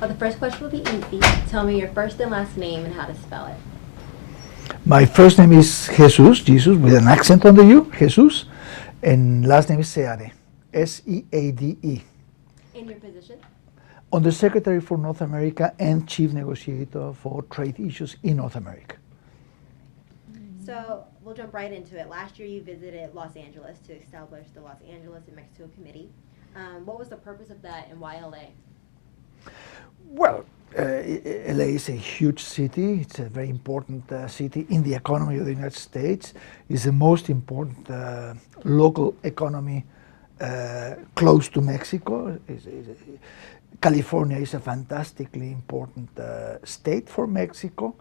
The first question will be easy. Tell me your first and last name and how to spell it. My first name is Jesus, with an accent on the U, Jesus, and last name is Seade, Seade. In your position? Undersecretary for North America and Chief Negotiator for Trade Issues in North America. So we'll jump right into it. Last year you visited Los Angeles to establish the Los Angeles and Mexico Committee. What was the purpose of that and why LA? Well, LA is a huge city. It's a very important city in the economy of the United States. It's the most important local economy close to Mexico. California is a fantastically important state for Mexico.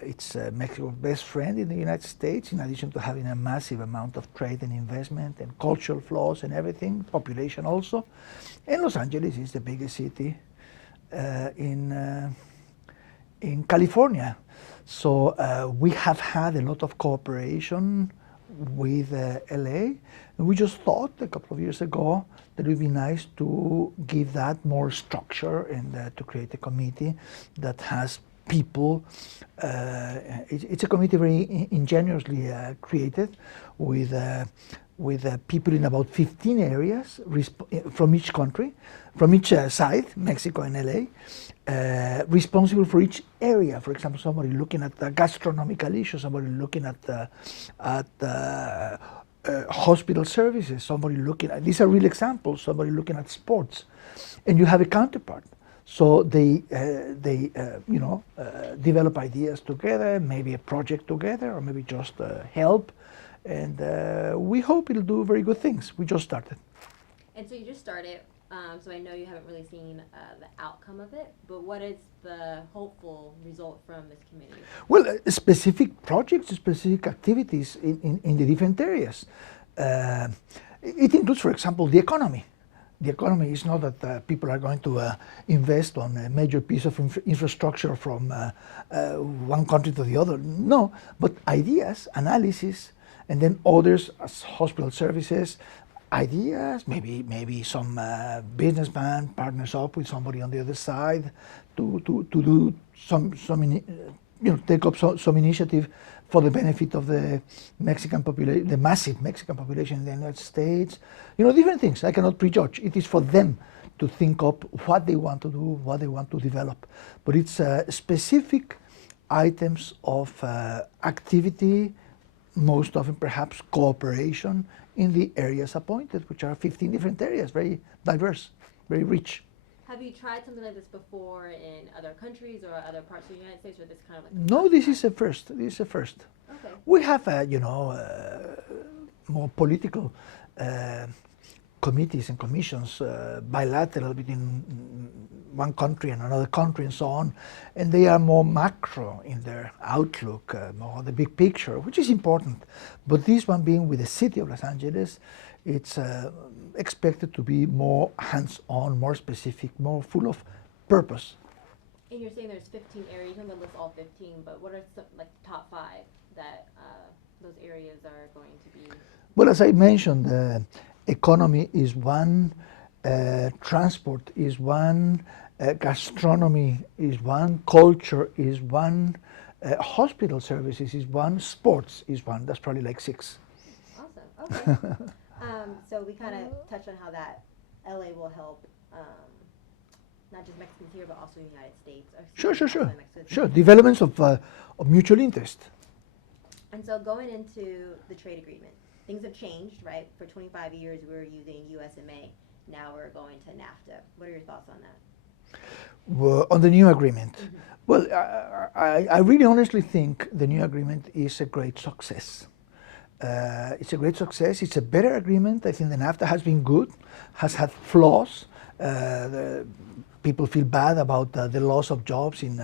It's Mexico's best friend in the United States, in addition to having a massive amount of trade and investment and cultural flows and everything, population also. And Los Angeles is the biggest city in California. So we have had a lot of cooperation with LA. And we just thought a couple of years ago that it would be nice to give that more structure and to create a committee that has people. It's a committee very ingeniously created with people in about 15 areas from each country, from each side, Mexico and LA, responsible for each area. For example, somebody looking at the gastronomical issues, somebody looking at hospital services, somebody looking at, these are real examples, somebody looking at sports, and you have a counterpart. So they develop ideas together, maybe a project together, or maybe just help, and we hope it'll do very good things. We just started. And so you just started, so I know you haven't really seen the outcome of it, but what is the hopeful result from this committee? Well, specific projects, specific activities in the different areas. It includes, for example, the economy. The economy is not that people are going to invest on a major piece of infrastructure from one country to the other. No, but ideas, analysis, and then others as hospital services, ideas, maybe some businessman partners up with somebody on the other side to do take up some initiative for the benefit of the Mexican population, the massive Mexican population in the United States. Different things. I cannot prejudge. It is for them to think up what they want to do, what they want to develop. But it's specific items of activity, most often perhaps cooperation in the areas appointed, which are 15 different areas, very diverse, very rich. Have you tried something like this before in other countries or other parts of the United States, or this kind of like? No, this is a first. This is a first. Okay. We have, more political committees and commissions, bilateral between one country and another country and so on, and they are more macro in their outlook, more the big picture, which is important. But this one being with the city of Los Angeles, it's expected to be more hands-on, more specific, more full of purpose. And you're saying there's 15 areas. I'm going to list all 15, but what are some, like top 5 that those areas are going to be? Well, as I mentioned, economy is one, transport is one, gastronomy is one, culture is one, hospital services is one, sports is one. That's probably like 6. Awesome. Okay. So we kind of touched on how that LA will help not just Mexicans here, but also the United States. Sure. Developments of mutual interest. And so going into the trade agreement, things have changed, right? For 25 years, we were using USMA. Now we're going to NAFTA. What are your thoughts on that? Well, on the new agreement. Mm-hmm. Well, I really honestly think the new agreement is a great success. It's a great success. It's a better agreement. I think the NAFTA has been good, has had flaws. People feel bad about the loss of jobs in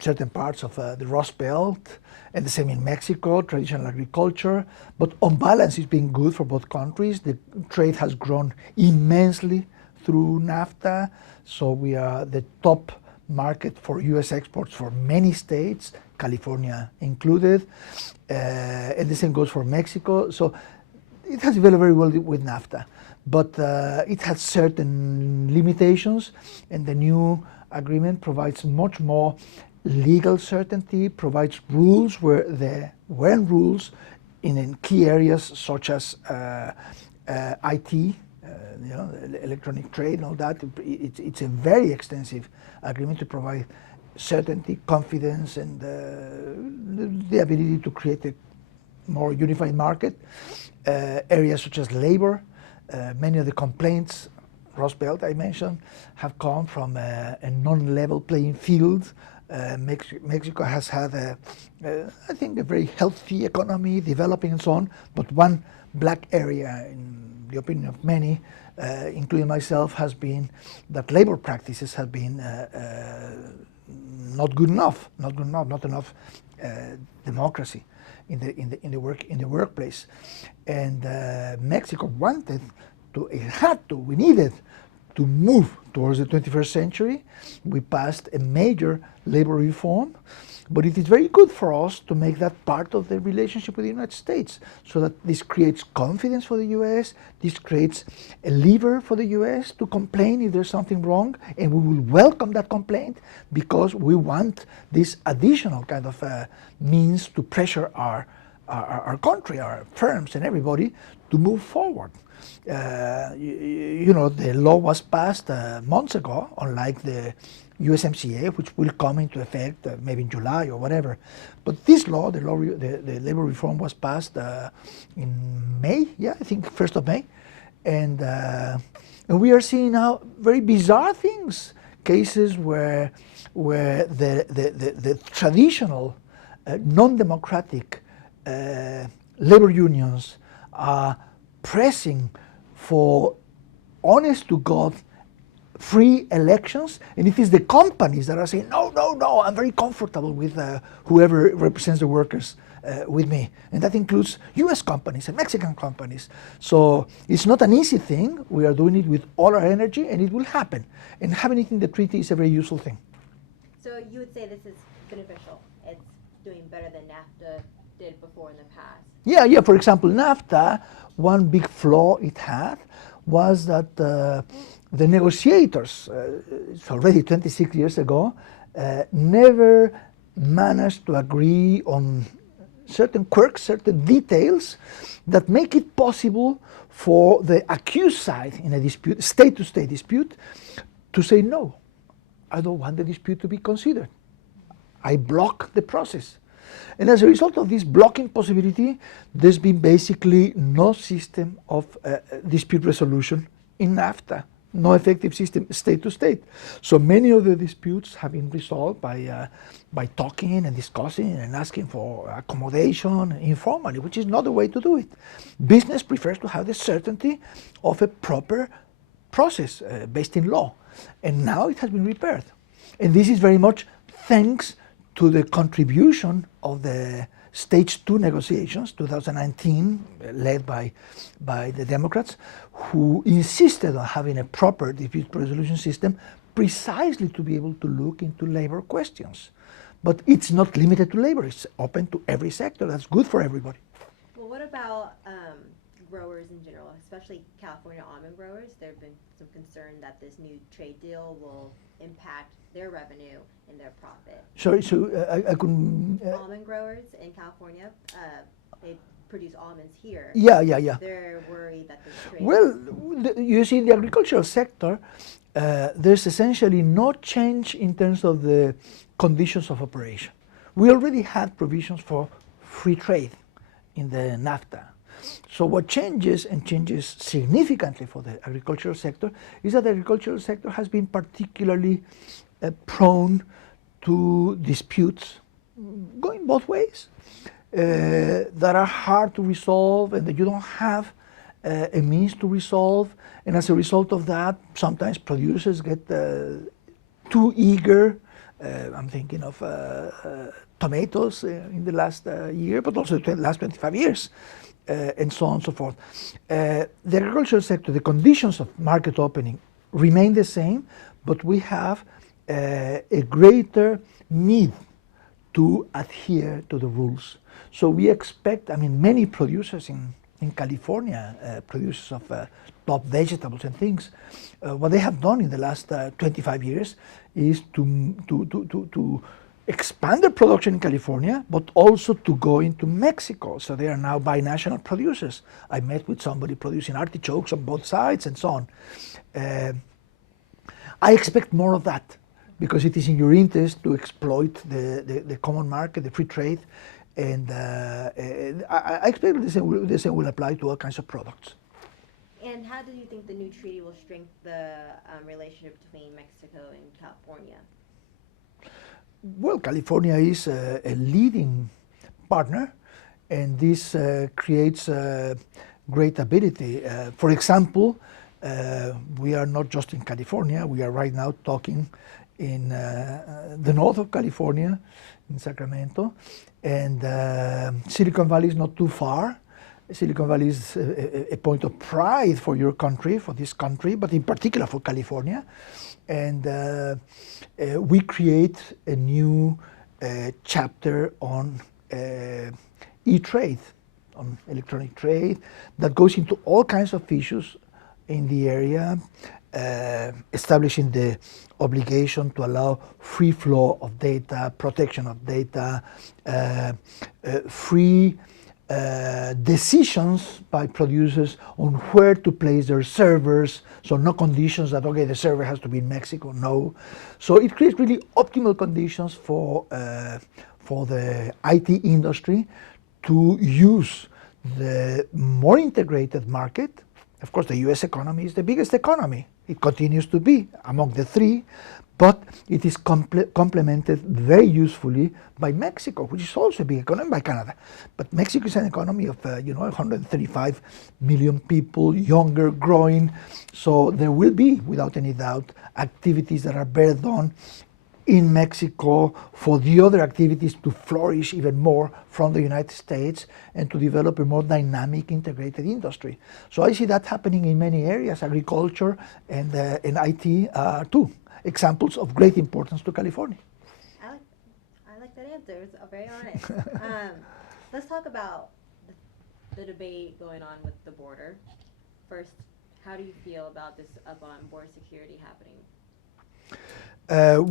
certain parts of the Rust Belt, and the same in Mexico, traditional agriculture. But on balance, it's been good for both countries. The trade has grown immensely through NAFTA, so we are the top market for U.S. exports for many states, California included, and the same goes for Mexico. So it has developed very well with NAFTA. but it has certain limitations, and the new agreement provides much more legal certainty, provides rules where there weren't rules in key areas such as IT, electronic trade and all that. It's a very extensive agreement to provide certainty, confidence, and the ability to create a more unified market. Areas such as labor, many of the complaints, Rust Belt I mentioned, have come from a non-level playing field. Mexico has had, I think, a very healthy economy, developing and so on, but one black area, in the opinion of many, including myself, has been that labor practices have been not enough democracy in the workplace, and Mexico we needed to move towards the 21st century. We passed a major labor reform, but it is very good for us to make that part of the relationship with the United States, so that this creates confidence for the U.S., this creates a lever for the U.S. to complain if there's something wrong, and we will welcome that complaint because we want this additional kind of means to pressure our country, our firms and everybody to move forward. The law was passed months ago, unlike the USMCA, which will come into effect maybe in July or whatever. But this law, the labor reform, was passed in May, I think 1st of May. And we are seeing now very bizarre things, cases where the traditional non-democratic labor unions are pressing for honest-to-God free elections, and it is the companies that are saying, no, I'm very comfortable with whoever represents the workers with me. And that includes U.S. companies and Mexican companies. So it's not an easy thing. We are doing it with all our energy, and it will happen. And having it in the treaty is a very useful thing. So you would say this is beneficial. It's doing better than NAFTA did before in the past. Yeah. For example, NAFTA, one big flaw it had was that the negotiators, it's already 26 years ago, never managed to agree on certain quirks, certain details that make it possible for the accused side in a dispute, state-to-state dispute, to say, no, I don't want the dispute to be considered. I block the process. And as a result of this blocking possibility, there's been basically no system of dispute resolution in NAFTA, no effective system state to state. So many of the disputes have been resolved by talking and discussing and asking for accommodation informally, which is not the way to do it. Business prefers to have the certainty of a proper process based in law. And now it has been repaired. And this is very much thanks to the contribution of the Stage 2 negotiations, 2019, led by the Democrats, who insisted on having a proper dispute resolution system precisely to be able to look into labor questions. But it's not limited to labor, it's open to every sector. That's good for everybody. Well, what about growers in general, especially California almond growers? There have been some concern that this new trade deal will impact their revenue and their profit. Sorry, so I couldn't... Almond growers in California, they produce almonds here. Yeah. They're worried that this trade... Well, you see, in the agricultural sector, there's essentially no change in terms of the conditions of operation. We already had provisions for free trade in the NAFTA. So what changes, and changes significantly for the agricultural sector, is that the agricultural sector has been particularly prone to disputes going both ways that are hard to resolve and that you don't have a means to resolve. And as a result of that, sometimes producers get too eager. I'm thinking of tomatoes in the last year, but also the last 25 years. And so on and so forth. The agricultural sector, the conditions of market opening remain the same, but we have a greater need to adhere to the rules. So we expect, many producers in California, producers of top vegetables and things. What they have done in the last 25 years is to expand their production in California, but also to go into Mexico. So they are now binational producers. I met with somebody producing artichokes on both sides and so on. I expect more of that because it is in your interest to exploit the common market, the free trade, and I expect the same will apply to all kinds of products. And how do you think the new treaty will strengthen the relationship between Mexico and California? Well, California is a leading partner, and this creates great ability. For example, we are not just in California, we are right now talking in the north of California, in Sacramento, and Silicon Valley is not too far. Silicon Valley is a point of pride for your country, for this country, but in particular for California. And we create a new chapter on e-trade, on electronic trade, that goes into all kinds of issues in the area, establishing the obligation to allow free flow of data, protection of data, free decisions by producers on where to place their servers, so no conditions that, okay, the server has to be in Mexico, no. So it creates really optimal conditions for the IT industry to use the more integrated market. Of course, the U.S. economy is the biggest economy. It continues to be among the three, but it is complemented very usefully by Mexico, which is also a big economy, by Canada. But Mexico is an economy of 135 million people, younger, growing. So there will be, without any doubt, activities that are better done in Mexico for the other activities to flourish even more from the United States and to develop a more dynamic, integrated industry. So I see that happening in many areas, agriculture and IT too. Examples of great importance to California. I like that answer. It's very honest. Let's talk about the debate going on with the border. First, how do you feel about this border security happening?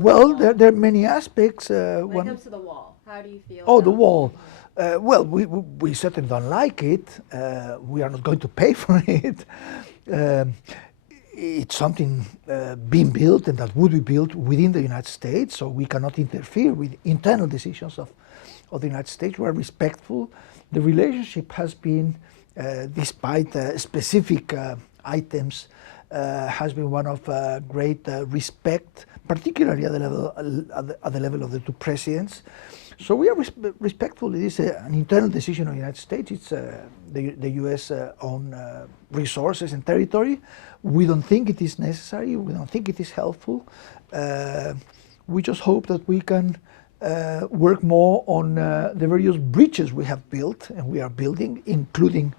Well, there are many aspects. When it comes to the wall, how do you feel? Oh, the wall. Well, we certainly don't like it. We are not going to pay for it. It's something being built and that would be built within the United States, so we cannot interfere with internal decisions of the United States. We are respectful. The relationship has been, despite specific items, has been one of great respect, particularly at the level of the two presidents. So we are respectful. It is an internal decision of the United States. It's the U.S. own resources and territory. We don't think it is necessary. We don't think it is helpful. We just hope that we can work more on the various bridges we have built and we are building, including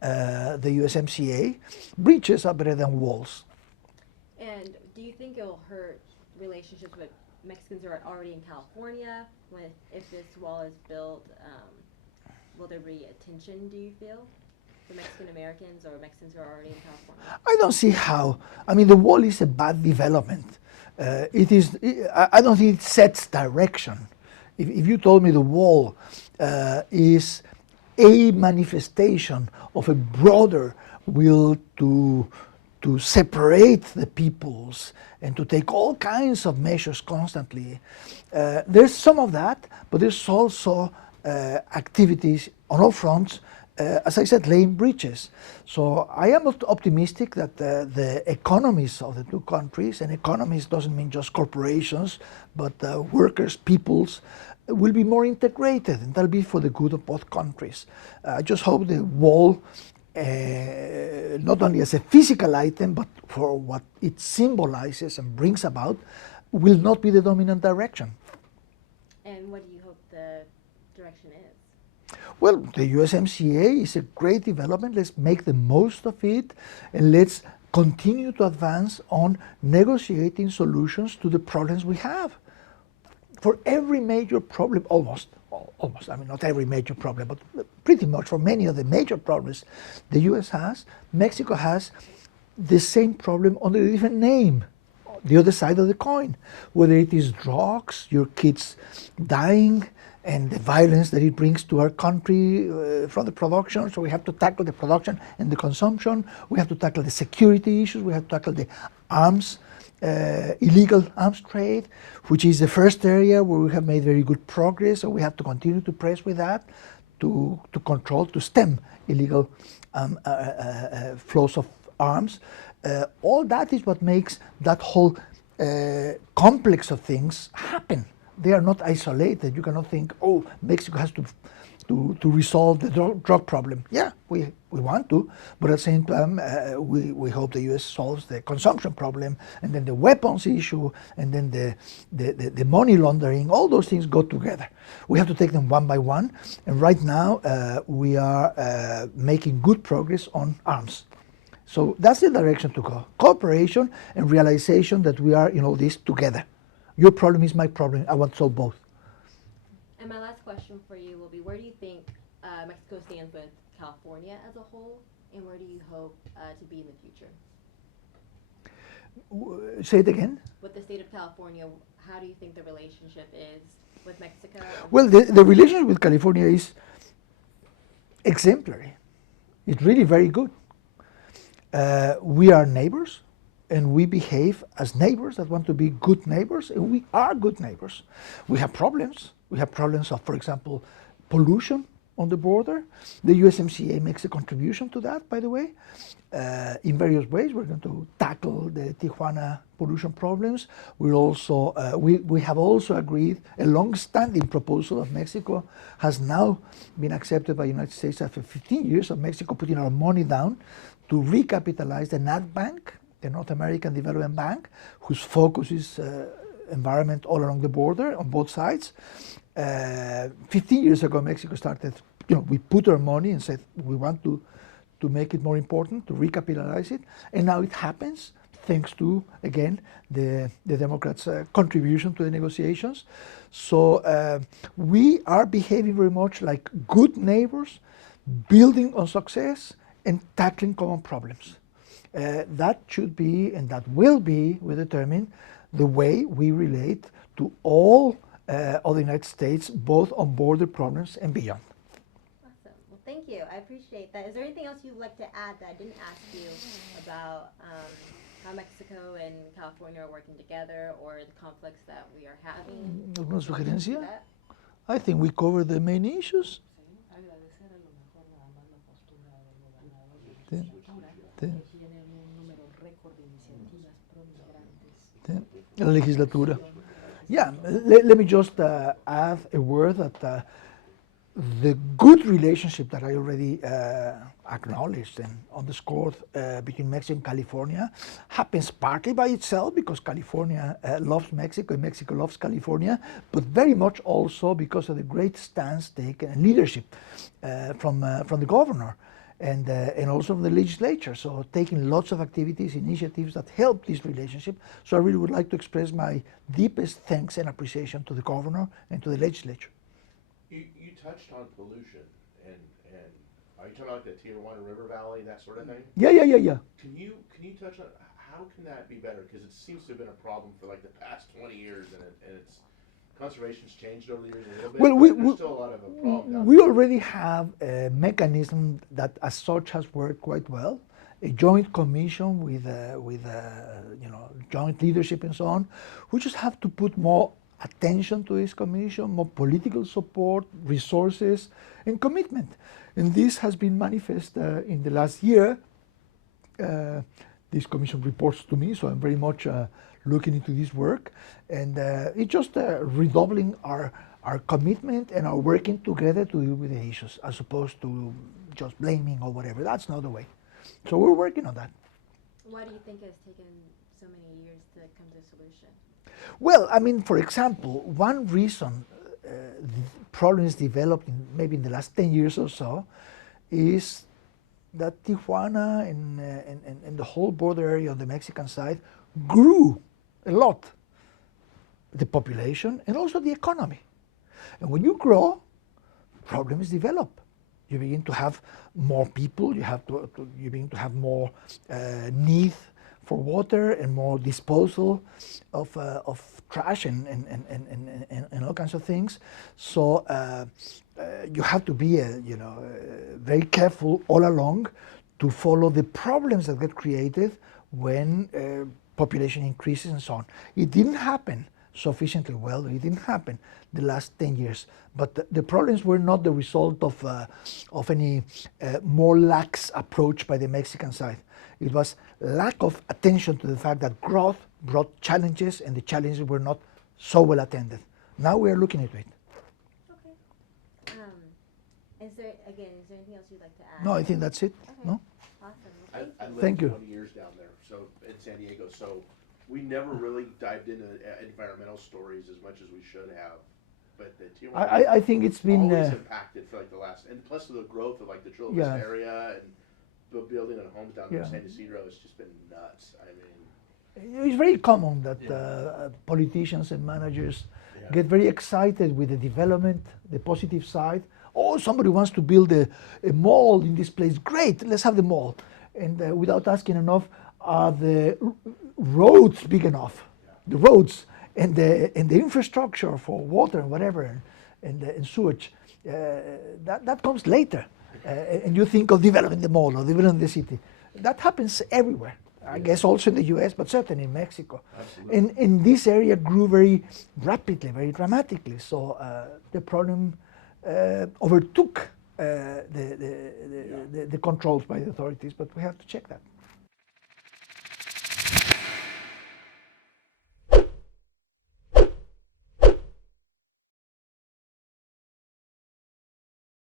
the USMCA. Bridges are better than walls. And do you think it'll hurt relationships with Mexicans who are already in California? If this wall is built, will there be a tension, do you feel, for Mexican Americans or Mexicans who are already in California? I don't see how. I mean, the wall is a bad development. I don't think it sets direction. If you told me the wall is a manifestation of a broader will to separate the peoples and to take all kinds of measures constantly. There's some of that, but there's also activities on all fronts, as I said, laying bridges. So I am optimistic that the economies of the two countries, and economies doesn't mean just corporations, but workers, peoples, will be more integrated, and that'll be for the good of both countries. I just hope the wall, not only as a physical item, but for what it symbolizes and brings about, will not be the dominant direction. And what do you hope the direction is? Well, the USMCA is a great development. Let's make the most of it, and let's continue to advance on negotiating solutions to the problems we have. For every major problem, almost, I mean, not every major problem, but pretty much for many of the major problems the U.S. has, Mexico has the same problem under a different name, the other side of the coin, whether it is drugs, your kids dying, and the violence that it brings to our country from the production. So we have to tackle the production and the consumption. We have to tackle the security issues. We have to tackle the arms, illegal arms trade, which is the first area where we have made very good progress. So we have to continue to press with that to control, to stem illegal flows of arms. All that is what makes that whole complex of things happen. They are not isolated. You cannot think, oh, Mexico has to resolve the drug problem. Yeah, we want to, but at the same time, we hope the U.S. solves the consumption problem, and then the weapons issue, and then the money laundering. All those things go together. We have to take them one by one, and right now we are making good progress on arms. So that's the direction to go. Cooperation and realization that we are in all this together. Your problem is my problem. I want to solve both. And my last question for you will be, where do you think Mexico stands with California as a whole, and where do you hope to be in the future? Say it again. With the state of California, how do you think the relationship is with Mexico? Well, the relationship with California is exemplary. It's really very good. We are neighbors, and we behave as neighbors that want to be good neighbors, and we are good neighbors. We have problems. We have problems of, for example, pollution on the border. The USMCA makes a contribution to that, by the way, in various ways. We're going to tackle the Tijuana pollution problems. We'll also, we have also agreed, a long-standing proposal of Mexico has now been accepted by the United States after 15 years of Mexico putting our money down to recapitalize the NAT Bank, the North American Development Bank, whose focus is environment all along the border on both sides. 15 years ago, Mexico started, we put our money and said we want to make it more important, to recapitalize it, and now it happens thanks to, again, the Democrats' contribution to the negotiations. So we are behaving very much like good neighbors, building on success and tackling common problems. That should be, and that will be, we determine, the way we relate to all of the United States, both on border problems and beyond. Awesome. Well, thank you. I appreciate that. Is there anything else you'd like to add that I didn't ask you about how Mexico and California are working together, or the conflicts that we are having? ¿Alguna sugerencia? I think we covered the main issues. La legislatura. Yeah, let me just add a word that the good relationship that I already acknowledged and underscored between Mexico and California happens partly by itself because California loves Mexico and Mexico loves California, but very much also because of the great stance taken and leadership from the governor. And also from the legislature, so taking lots of activities, initiatives that help this relationship. So I really would like to express my deepest thanks and appreciation to the governor and to the legislature. You touched on pollution, and are you talking about the Tijuana River Valley, that sort of thing? Yeah. Can you touch on how can that be better? Because it seems to have been a problem for like the past 20 years, and it's conservation's changed over the years a little bit, well, but there's still a lot of a problem. We already have a mechanism that as such has worked quite well, a joint commission with joint leadership and so on. We just have to put more attention to this commission, more political support, resources, and commitment. And this has been manifest in the last year. This commission reports to me, so I'm very much looking into this work, and it's just redoubling our commitment and our working together to deal with the issues, as opposed to just blaming or whatever. That's not the way. So we're working on that. Why do you think it's taken so many years to come to a solution? Well, I mean, for example, one reason problems developed maybe in the last 10 years or so is that Tijuana and the whole border area on the Mexican side grew a lot, the population and also the economy. And when you grow, problems develop. You begin to have more people. You begin to have more need for water and more disposal of trash and all kinds of things. So you have to be very careful all along to follow the problems that get created when population increases and so on. It didn't happen sufficiently well. It didn't happen the last 10 years. But the problems were not the result of any more lax approach by the Mexican side. It was lack of attention to the fact that growth brought challenges, and the challenges were not so well attended. Now we are looking into it. Okay. Is there anything else you'd like to add? No, I think that's it. Okay. No? Awesome. Well, I lived Thank you. 20 years down there, so in San Diego. So we never really dived into environmental stories as much as we should have. But the Tijuana I think it's been always impacted for like the last, and plus of the growth of like the Chula Vista Yeah. area and the building of homes down there in Yeah. San Ysidro. It's just been nuts. I mean, it's very common that Yeah. politicians and managers Yeah. get very excited with the development, the positive side. Oh, somebody wants to build a mall in this place. Great, let's have the mall. And without asking enough, are the roads big enough? Yeah. The roads and the infrastructure for water and whatever and sewage. That comes later. And you think of developing the mall or developing the city. That happens everywhere. I guess also in the U.S., but certainly in Mexico. Absolutely. And this area grew very rapidly, very dramatically. So the problem overtook the controls by the authorities, but we have to check that.